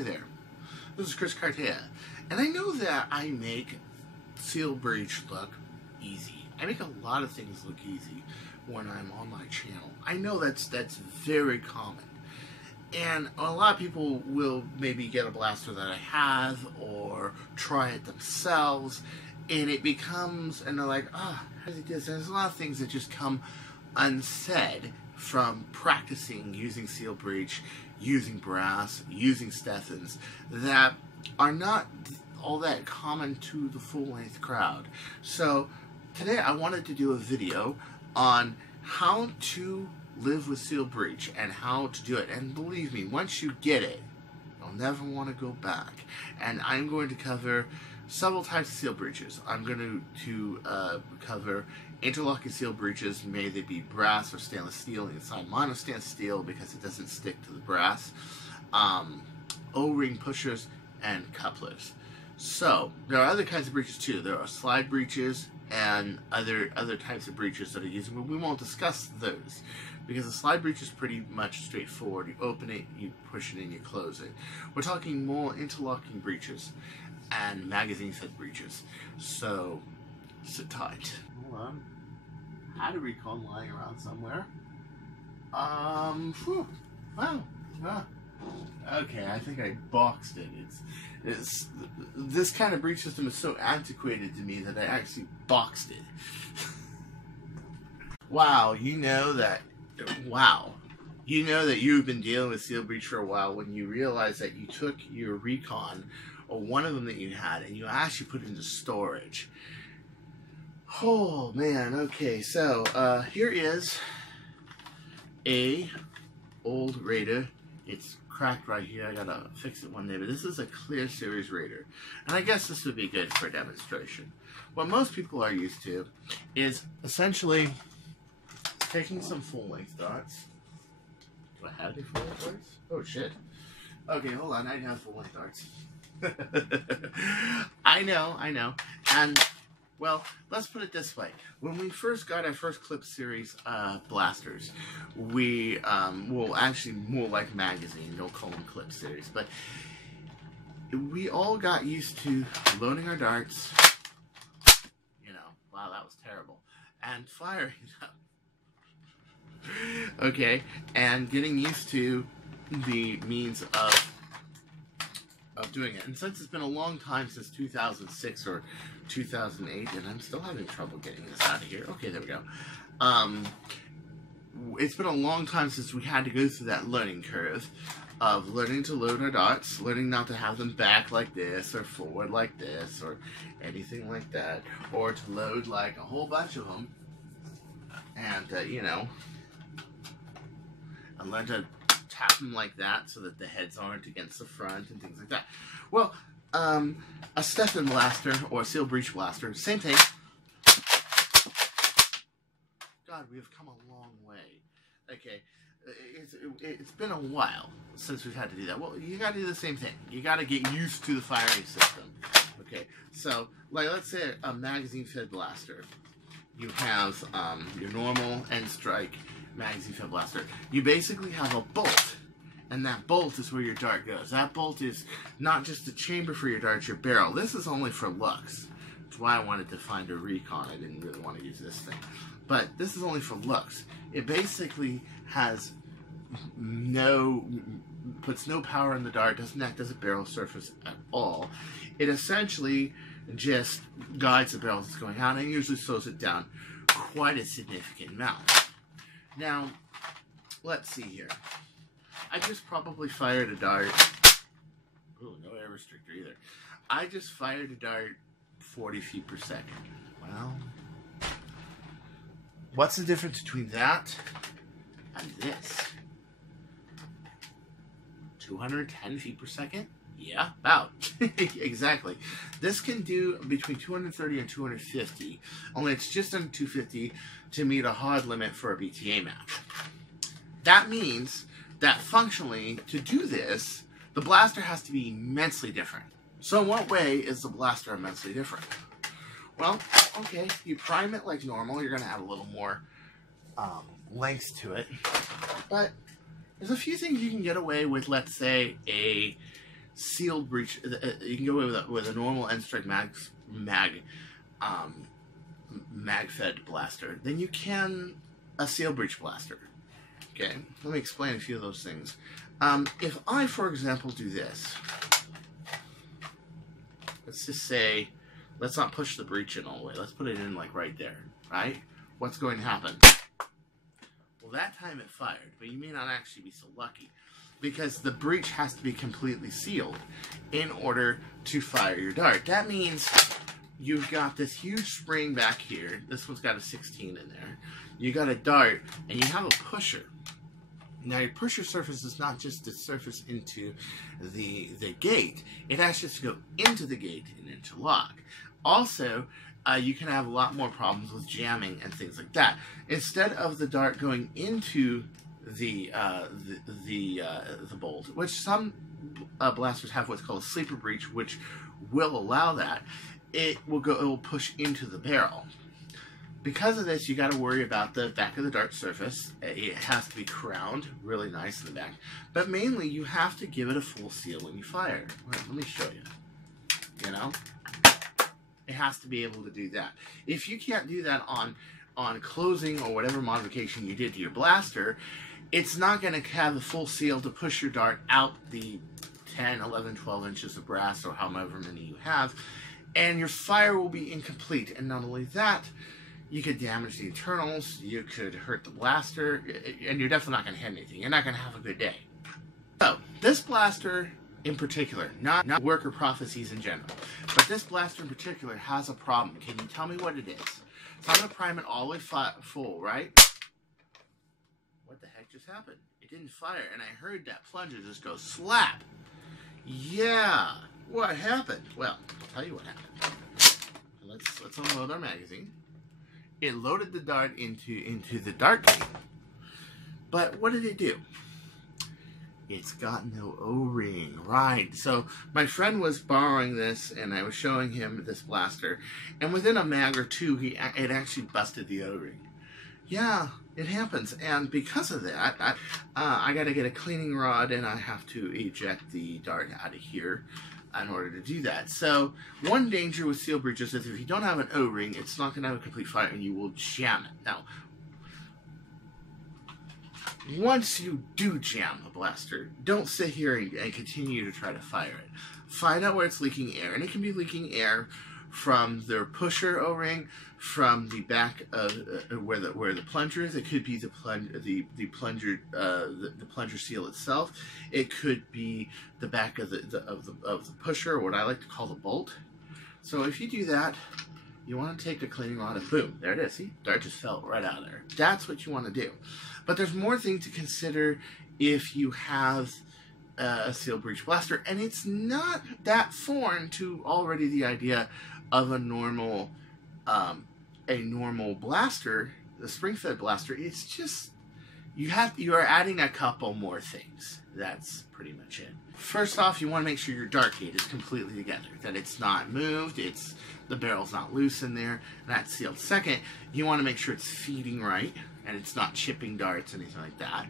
Hi there, this is Cartaya, and I know that I make Sealed Breech look easy. I make a lot of things look easy when I'm on my channel. I know that's very common, and a lot of people will maybe get a blaster that I have or try it themselves, and it becomes, and they're like, ah, how does he do this? And there's a lot of things that just come unsaid from practicing using Sealed Breech, using brass, using Stethans, that are not all that common to the full-length crowd. So today I wanted to do a video on how to live with Sealed Breech and how to do it. And believe me, once you get it, you'll never want to go back. And I'm going to cover several types of Sealed Breeches. I'm going to cover interlocking Sealed Breeches, may they be brass or stainless steel inside. Mine is stainless steel because it doesn't stick to the brass. O-ring pushers and couplers. So there are other kinds of breeches too. There are slide breeches and other types of breeches that are used, but we won't discuss those because the slide breech is pretty much straightforward. You open it, you push it in, you close it. We're talking more interlocking breeches and magazine fed breeches. So sit tight. Hold on. Had a recon lying around somewhere. Wow. Okay, I think I boxed it. It's this kind of breech system is so antiquated to me that I actually boxed it. Wow, you know that you've been dealing with Sealed Breech for a while when you realize that you took your recon, or one of them that you had, and you actually put it into storage. Oh man, okay, so here is a old Raider. It's cracked right here. I gotta fix it one day, but this is a clear series Raider, and I guess this would be good for a demonstration. What most people are used to is essentially taking some full-length darts. Do I have any full-length darts? Oh shit. Okay, hold on, I have full-length darts. I know, and well, let's put it this way. When we first got our first clip series blasters, we, well, actually more like magazine, don't call them clip series, but we all got used to loading our darts, you know, wow, that was terrible, and firing them. Okay, and getting used to the means of doing it. And since it's been a long time, since 2006 or 2008, and I'm still having trouble getting this out of here. Okay, there we go. It's been a long time since we had to go through that learning curve of learning to load our dots, learning not to have them back like this or forward like this or anything like that, or to load like a whole bunch of them, and you know, and learn to tap them like that so that the heads aren't against the front and things like that. Well, a Stephan blaster or a Sealed Breech blaster, same thing. God, we have come a long way. Okay, it's been a while since we've had to do that. Well, you got to do the same thing. You got to get used to the firing system. Okay, so like let's say a magazine fed blaster. You have your normal end strike magazine fed blaster. You basically have a bolt, and that bolt is where your dart goes. That bolt is not just the chamber for your dart, your barrel. This is only for looks. That's why I wanted to find a recon. I didn't really want to use this thing, but this is only for looks. It basically has puts no power in the dart, doesn't act as a barrel surface at all. It essentially just guides the barrel that's going out and usually slows it down quite a significant amount. Now, let's see here. I just probably fired a dart. Ooh, no air restrictor either. I just fired a dart 40 feet per second. Well, what's the difference between that and this? 210 feet per second? Yeah, about. Exactly. This can do between 230 and 250, only it's just under 250 to meet a hard limit for a BTA match. That means that functionally, to do this, the blaster has to be immensely different. So in what way is the blaster immensely different? Well, okay, you prime it like normal, you're going to add a little more length to it, but there's a few things you can get away with, let's say, a Sealed Breech. You can go with a normal end strike mag-fed blaster than you can a Sealed Breech Blaster. Okay, let me explain a few of those things. If I, for example, do this, let's just say, let's not push the breech in all the way. Let's put it in like right there, right? What's going to happen? Well, that time it fired, but you may not actually be so lucky because the breech has to be completely sealed in order to fire your dart. That means you've got this huge spring back here. This one's got a 16 in there. You got a dart, and you have a pusher. Now, your pusher surface is not just the surface into the gate. It actually has to go into the gate and interlock. Also, you can have a lot more problems with jamming and things like that. Instead of the dart going into the bolt, which some blasters have what's called a sleeper breech, which will allow that, it will push into the barrel. Because of this, you got to worry about the back of the dart surface. It has to be crowned really nice in the back. But mainly, you have to give it a full seal when you fire. Right, let me show you. You know? It has to be able to do that. If you can't do that on closing or whatever modification you did to your blaster, it's not going to have the full seal to push your dart out the 10, 11, 12 inches of brass or however many you have. And your fire will be incomplete. And not only that, you could damage the internals, you could hurt the blaster, and you're definitely not going to hit anything. You're not going to have a good day. So, this blaster in particular, not worker prophecies in general, but this blaster in particular has a problem. Can you tell me what it is? So I'm going to prime it all the way full, right? What the heck just happened? It didn't fire, and I heard that plunger just go slap. Yeah, what happened? Well, I'll tell you what happened. Let's unload our magazine. It loaded the dart into the dart gate. But what did it do? It's got no O-ring. Right. So my friend was borrowing this, and I was showing him this blaster. And within a mag or two, it actually busted the O-ring. Yeah, it happens. And because of that, I got to get a cleaning rod, and I have to eject the dart out of here in order to do that. So one danger with Sealed Breech is if you don't have an O-ring, it's not going to have a complete fire and you will jam it. Now, once you do jam a blaster, don't sit here and continue to try to fire it. Find out where it's leaking air, and it can be leaking air from the pusher O-ring, from the back of where the plunger is. It could be the plunger seal itself. It could be the back of the pusher, or what I like to call the bolt. So if you do that, you want to take the cleaning rod and boom, there it is. See, dart just fell right out of there. That's what you want to do. But there's more things to consider if you have a Sealed Breech Blaster, and it's not that foreign to already the idea of a normal blaster, the spring-fed blaster. It's just you are adding a couple more things. That's pretty much it. First off, you want to make sure your dart gate is completely together, that it's not moved, the barrel's not loose in there, and that's sealed. Second, you want to make sure it's feeding right, and it's not chipping darts, anything like that.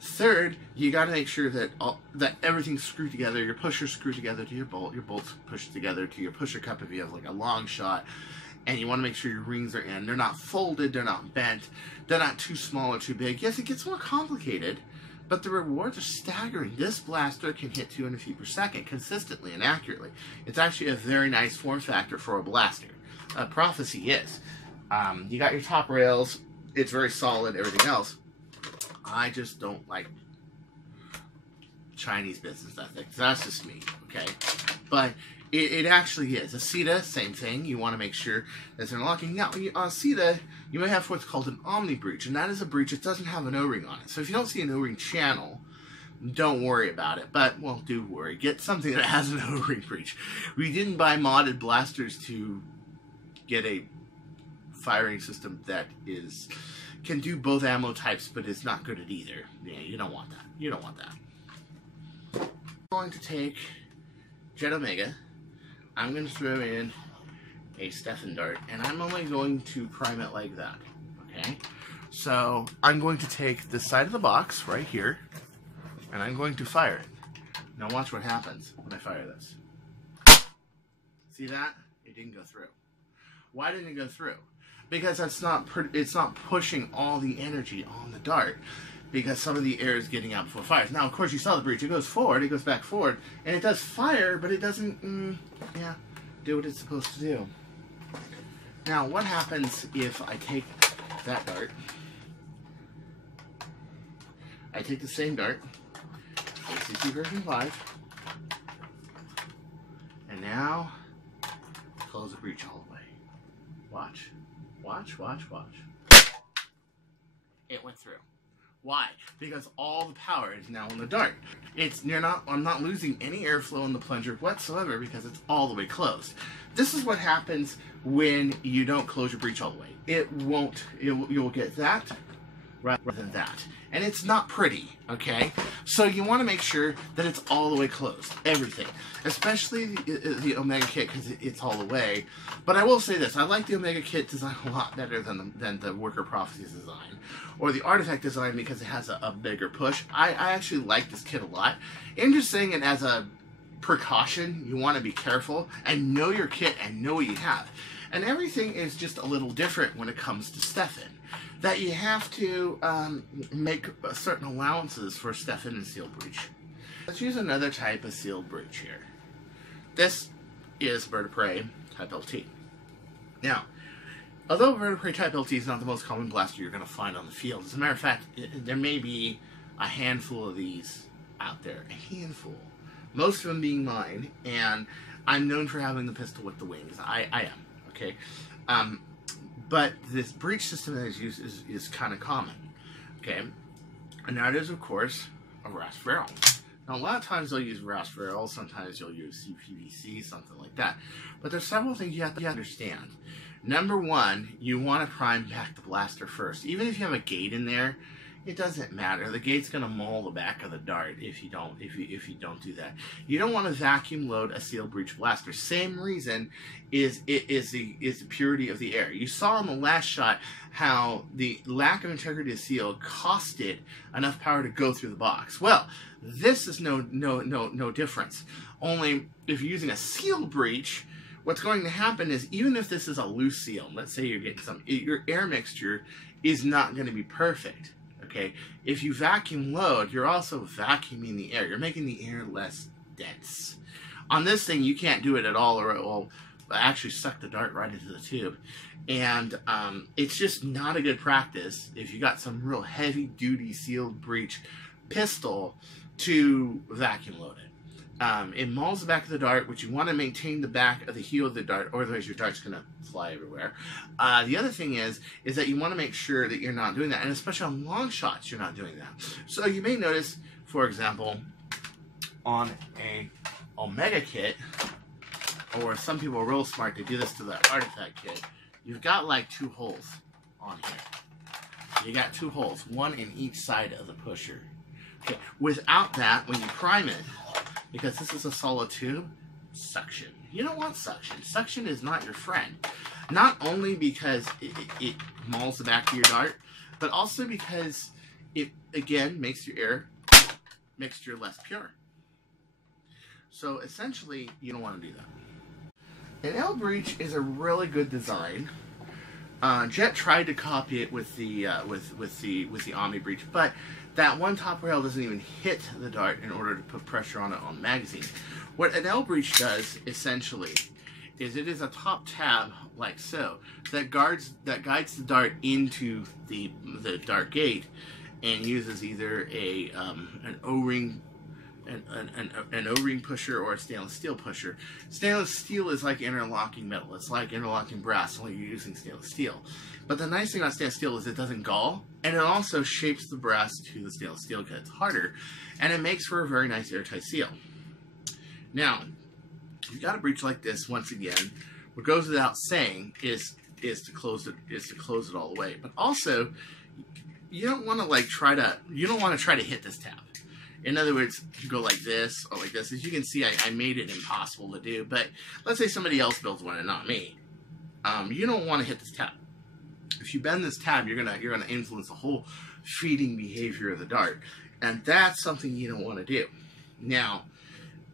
Third, you got to make sure that everything's screwed together. Your pusher's screwed together to your bolt's pushed together to your pusher cup if you have like a long shot. And you want to make sure your rings are in. They're not folded, they're not bent, they're not too small or too big. Yes, it gets more complicated, but the rewards are staggering. This blaster can hit 200 feet per second consistently and accurately. It's actually a very nice form factor for a blaster. Prophecy is. You got your top rails, it's very solid, everything else. I just don't like Chinese business ethics. That's just me, okay? But it actually is. A CETA, same thing. You want to make sure that's interlocking. Now, on CETA, you may have what's called an Omni breech, and that is a breech that doesn't have an O-ring on it. So if you don't see an O-ring channel, don't worry about it. But, well, do worry. Get something that has an O-ring breech. We didn't buy modded blasters to get a firing system that can do both ammo types, but is not good at either. Yeah, you don't want that. You don't want that. I'm going to take Jet Omega. I'm going to throw in a Stefan dart, and I'm only going to prime it like that. Okay? So I'm going to take the side of the box right here, and I'm going to fire it. Now watch what happens when I fire this. See that? It didn't go through. Why didn't it go through? Because it's not pushing all the energy on the dart, because some of the air is getting out before it fires. Now, of course, you saw the breech. It goes forward, it goes back forward, and it does fire, but it doesn't, do what it's supposed to do. Now, what happens if I take that dart, I take the same dart, ACC version 5, and now close the breech all the way. Watch. Watch, watch, watch. It went through. Why? Because all the power is now in the dart. I'm not losing any airflow in the plunger whatsoever because it's all the way closed. This is what happens when you don't close your breech all the way. You'll get that rather than that. And it's not pretty, okay? So you want to make sure that it's all the way closed. Everything. Especially the Omega kit, because it's all the way. But I will say this. I like the Omega kit design a lot better than the Worker Prophecies design. Or the Artifact design, because it has a bigger push. I actually like this kit a lot. I'm just saying it as a precaution. You want to be careful and know your kit and know what you have. And everything is just a little different when it comes to Stefan. That you have to make certain allowances for Stefan and Sealed Breech. Let's use another type of Sealed Breech here. This is Bird of Prey Type LT. Now, although Bird of Prey Type LT is not the most common blaster you're going to find on the field, as a matter of fact, there may be a handful of these out there. A handful. Most of them being mine, and I'm known for having the pistol with the wings. I am, okay? But this breech system that is used is kind of common, okay? And that is, of course, a rasp barrel. Now, a lot of times they'll use rasp barrel, sometimes you'll use CPVC, something like that. But there's several things you have to understand. Number one, you want to prime back the blaster first. Even if you have a gate in there, it doesn't matter. The gate's going to maul the back of the dart if you don't do that. You don't want to vacuum load a Sealed Breech blaster. Same reason is the purity of the air. You saw in the last shot how the lack of integrity of seal cost it enough power to go through the box. Well, this is no difference. Only if you're using a Sealed Breech, what's going to happen is, even if this is a loose seal, let's say you're getting your air mixture is not going to be perfect. Okay, if you vacuum load, you're also vacuuming the air. You're making the air less dense. On this thing, you can't do it at all, or it will actually suck the dart right into the tube. And it's just not a good practice if you got some real heavy-duty Sealed Breech pistol to vacuum load it. It mauls the back of the dart, which you want to maintain the back of the heel of the dart, or otherwise your dart's going to fly everywhere. The other thing is that you want to make sure that you're not doing that, and especially on long shots, you're not doing that. So you may notice, for example, on a Omega kit, or some people are real smart, they do this to the Artifact kit, you've got like 2 holes on here. You got 2 holes, one in each side of the pusher. Okay. Without that, when you prime it, because this is a solid tube, suction. You don't want suction. Suction is not your friend. Not only because it mauls the back of your dart, but also because it, again, makes your air mixture less pure. So essentially, you don't want to do that. An Elbridge is a really good design. Jet tried to copy it with the Omni Breech, but that one top rail doesn't even hit the dart in order to put pressure on it on the magazine. What an Elbridge does essentially is it is a top tab like so that guides the dart into the dart gate and uses either an O-ring. An O-ring pusher or a stainless steel pusher. Stainless steel is like interlocking metal. It's like interlocking brass, only you're using stainless steel. But the nice thing about stainless steel is it doesn't gall, and it also shapes the brass to the stainless steel because it's harder, and it makes for a very nice airtight seal. Now, if you've got a breech like this, once again, what goes without saying is to close it all the way. But also, you don't want to try to hit this tab. In other words, you go like this or like this. As you can see, I made it impossible to do. But let's say somebody else builds one and not me. You don't want to hit this tab. If you bend this tab, you're gonna influence the whole feeding behavior of the dart, and that's something you don't want to do. Now,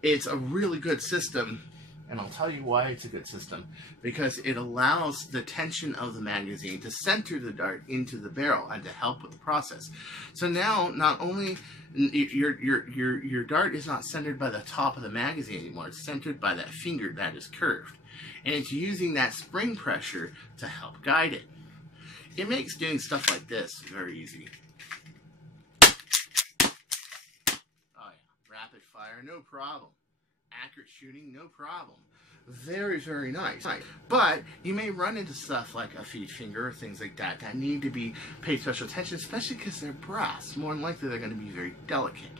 it's a really good system, and I'll tell you why it's a good system. Because it allows the tension of the magazine to center the dart into the barrel and to help with the process. So now, not only your dart is not centered by the top of the magazine anymore, it's centered by that finger that is curved. And it's using that spring pressure to help guide it. It makes doing stuff like this very easy. Oh yeah, rapid fire, no problem. Accurate shooting, no problem. Very, very nice. But you may run into stuff like a feed finger or things like that that need to be paid special attention, especially because they're brass. More than likely, they're going to be very delicate.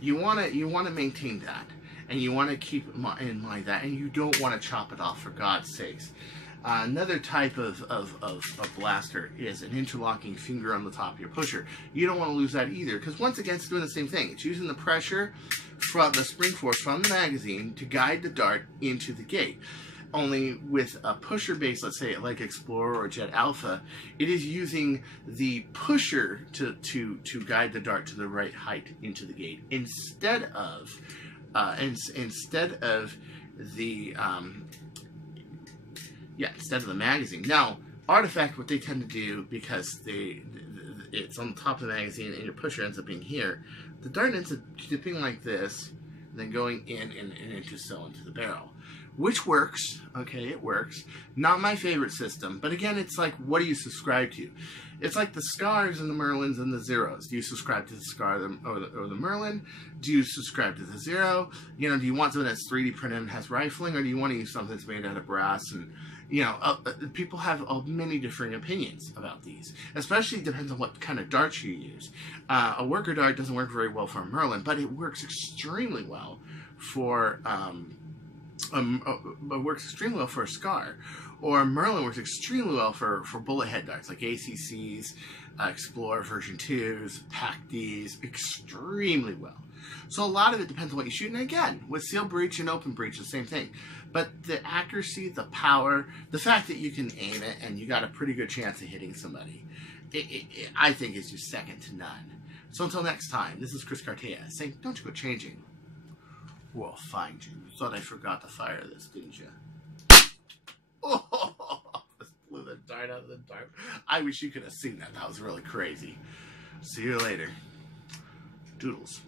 You want to maintain that, and you want to keep in mind that, and you don't want to chop it off, for God's sakes. Another type of blaster is an interlocking finger on the top of your pusher. You don't want to lose that either, because once again, it's doing the same thing. It's using the pressure from the spring force from the magazine to guide the dart into the gate. Only with a pusher base, let's say like Explorer or Jet Alpha, it is using the pusher to guide the dart to the right height into the gate instead of the magazine. Now, Artifact, what they tend to do, because it's on the top of the magazine and your pusher ends up being here, the dart ends up dipping like this, and then going in and into the barrel. Which works, okay, it works. Not my favorite system, but again, it's like, what do you subscribe to? It's like the Scars and the Merlins and the Zeros. Do you subscribe to the Scar or the Merlin? Do you subscribe to the Zero? You know, do you want something that's 3D printed and has rifling, or do you want to use something that's made out of brass? And you know, people have many different opinions about these. Especially depends on what kind of darts you use. A worker dart doesn't work very well for a Merlin, but it works extremely well for a Scar. Or Merlin works extremely well for bullet head darts like ACCs, Explorer version 2s, PAC-Ds, extremely well. So a lot of it depends on what you shoot. And again, with Sealed Breech and Open Breech, the same thing. But the accuracy, the power, the fact that you can aim it and you got a pretty good chance of hitting somebody, I think is just second to none. So until next time, this is Chris Cartaya saying, don't you go changing, or I'll find you. You thought I forgot to fire this, didn't you? Oh, just blew the dart out of the dart. I wish you could have seen that. That was really crazy. See you later. Doodles.